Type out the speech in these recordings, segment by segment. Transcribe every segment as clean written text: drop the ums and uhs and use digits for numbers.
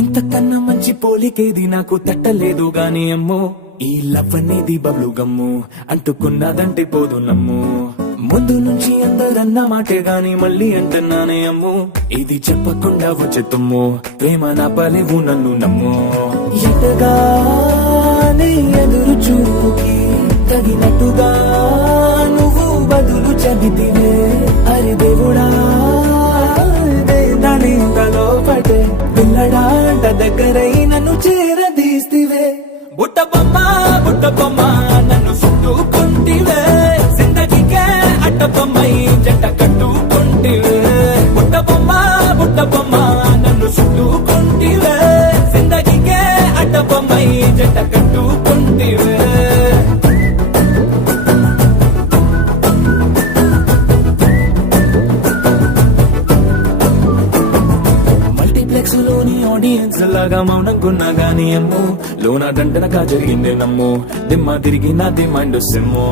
ఇంతకన్నా మంచి పోలికేది నాకు తట్టలేదు గాని అమ్మో, ఈ లవ్ అనేది బబ్లు గమ్ము అంటుకున్నదంటే పోదు నమ్ము. ముందు నుంచి అందరన్న మాటే గాని మళ్ళీ అంటున్నానే అమ్ము, ఇది చెప్పకుండా వచ్చే తుమ్ము, ప్రేమ నా పలేవు నన్ను నమ్ము. ఎటగానే ఎదురు చూకి తగినట్టుగా నువ్వు బదులు చెబితివే, అరే దేవుడా దాని లోపటే పిల్లడాంట దగ్గరై నన్ను చేరదీస్తివే. బుట్ట బొమ్మ నన్ను చుట్టుకుంటివే, జిందగీకే అట్ట బొమ్మై జంట కట్టుకుంటివే. బుట్ట బొమ్మ నన్ను చుట్టుకుంటివే, జిందగీకే అట్ట బొమ్మై జంట కట్టుకుంటివే. లోని ఆడియన్స్ లాగా మౌనంకున్నా గానీ అమ్ము, లోన దండనగా జరిగింది నమ్ము, దిమ్మ తిరిగి నా దిమ్మండు సిమ్ము.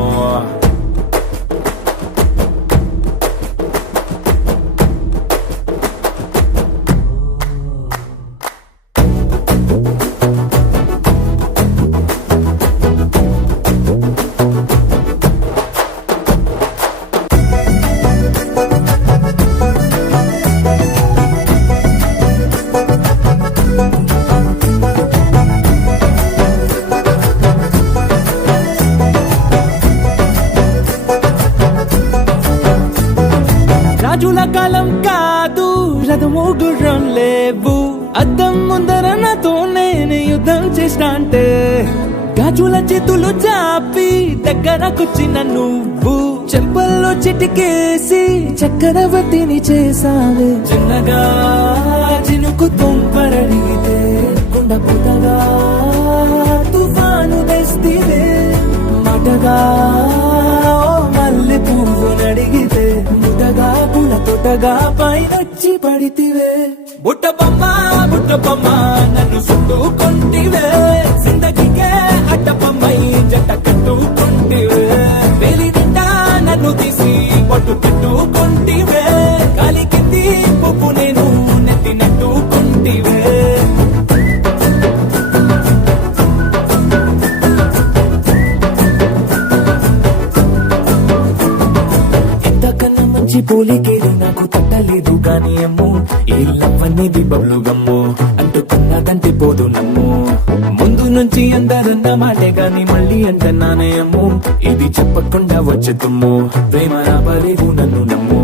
రాజుల కాలం కాదు, రథము గుర్రం లేవు, అద్దం ముందర నాతో నేను యుద్ధం చేస్తా అంటే, గాజుల చేతులు చాపి దగ్గరకొచ్చిన నువ్వు, చెంపల్లో చిటికేసి చక్రవర్తిని చేసావే. చిన్నగా చినుకు తుంపరడిగితే కుండ పుటగా తుఫాను తెస్తివే, మాటగా మల్లె పువ్వు నడిగితే ముటగా పుల తొటగా పైనొచ్చి పడితివే. బుట్ట బొమ్మ నన్ను చుట్టుకుంటివే, జిందగీకే అట్ట బొమ్మై జంట కట్టుకుంటివే. వేలి నిండా నన్ను తీసి పట్టు పెట్టుకుంటివే, కాలి కింది పువ్వు నేను నెత్తినట్టుకుంటివే. పోలికేది నాకు తట్టలేదు గాని అమ్ము, ఈ లవ్ అనేది బబ్లు గమ్ము అంటుకున్నదంటే పోదు నమ్ము. ముందు నుంచి అందరన్న మాటే గాని మళ్ళీ అంటున్నానే అమ్ము, ఇది చెప్పకుండా వచ్చే తుమ్ము, ప్రేమ నా పలేవు నన్ను నమ్ము.